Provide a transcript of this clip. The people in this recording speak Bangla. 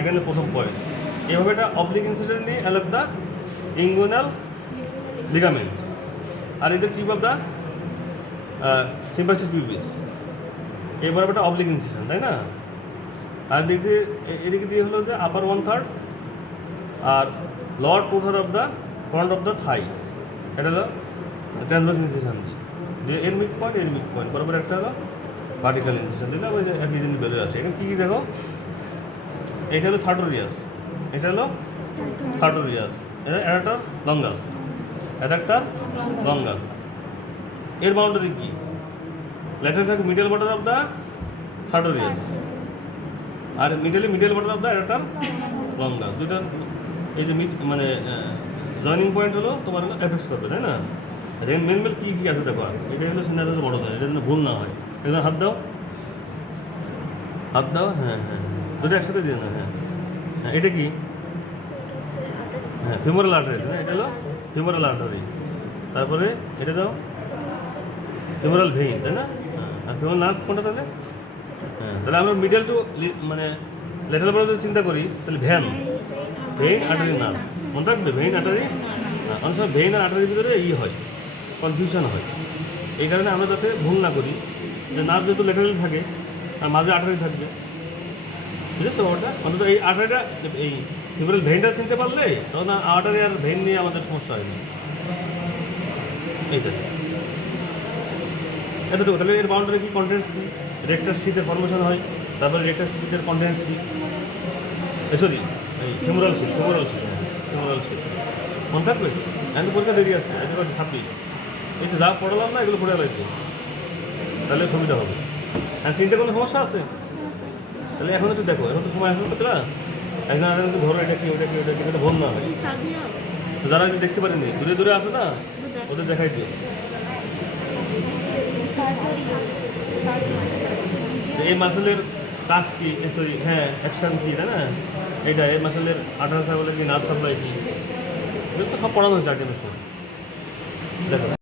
এখানে প্রথম পয়েন্ট। এইভাবে এটা অবলিক ইনসিডেন্ট নিয়ে অ্যালক দ্য ইঙ্গুইনাল লিগামেন্ট, আর এদের টিপ অফ দ্য সিম্পাসিস পিউবিস। এবার একটা অবলিক ইনসিডেন্ট, তাই না? আর দিক দিয়ে এদিকে দিয়ে হলো যে আপার 1/3 আর lower 2/3 of the front of the thigh. এটা হলো ট্রান্সভার্স ইনসিশন দিয়ে এর মিড পয়েন্ট বরাবর একটা হলো ভার্টিক্যাল ইনসিশন দিলে ওই যে এক রিজন বেরোয় আসে। এখানে কী কী দেখো, এটা হলো সার্টোরিয়াস, এটা হলো সার্টোরিয়াস, এটা একটা লঙ্গাস, এটা একটা লঙ্গাস। এর বাউন্ডারি কি? ল্যাটার থাকে middle border of the sartorius, আর মিডল বর্ডার অফ দ্য একটা লঙ্গাস। দুইটা এই যে মানে জয়নিং পয়েন্ট হলো তোমার হলো এফেক্ট করবে, তাই না? মেন কী কী আছে দেখো। আর এটা হলো সিনারিও বড় হয়, এটা যেন ভুল না হয়। এখানে হাত দাও, হ্যাঁ হ্যাঁ, দুটো একসাথে দিয়ে না। হ্যাঁ হ্যাঁ, এটা কি? হ্যাঁ, ফিমোরাল আর্টারি, হ্যাঁ এটা হলো ফিমোরাল আর্টারি। তারপরে এটা দাও ফিমোরাল ভেইন, তাই না? হ্যাঁ, আর ফিমোরাল নার্ভ কোনটা তাহলে? হ্যাঁ, তাহলে আমরা মিডল টু মানে ল্যাটারাল বর্ডার যদি চিন্তা করি তাহলে ভেইন আর্টারি নার্ভ মনে রাখবে। ভেইন আর্টারি, অনেক সময় ভেইন আর আর্টারির ভিতরে হয়, কনফিউশন হয়। এই কারণে আমরা যাতে ভুল না করি যে নার্ভ যেহেতু ল্যাটারাল থাকে আর মাঝে আর্টারি থাকবে, বুঝেছো? ওটা অন্তত এই আর্টারিটা, এই ফিমোরাল ভেইনটা চিনতে পারলে তখন আর্টারি আর ভেইন নিয়ে আমাদের সমস্যা হয় না। এইটা এতটুকু। তাহলে এর বাউন্ডারি কি, কন্টেন্টস কি? রেক্টার শীতের ফর্মেশন হয়, তারপরে রেক্টার শীতের কন্টেন্টস কি? সরি, এই ফিমোরাল শীত মনে থাকবে। এখন তো পরীক্ষা দেরি আছে, আজকে 26। এই তো যা পড়ালাম না এগুলো পড়ে লাগবে, তাহলে সুবিধা হবে। আর চিনতে কোনো সমস্যা আছে? তাহলে এখন একটু দেখো, এখন তো সময় আসবে তো, একজন আরেকজন ধরো এটা কি ওটা কি যাতে ভুল না হয়। তো যারা হয়তো দেখতে পারেনি, দূরে আসে না, ওদের দেখাই দিও। এই মাসেলের কাজ কি, সরি হ্যাঁ অ্যাকশন কি, তাই না? এইটা এই মাসেলের আঠারো বলে কি, নার্ভ সাপ্লাই কি, এগুলো তো সব পড়ানো হয়েছে আর্টিফিশিয়াল। দেখো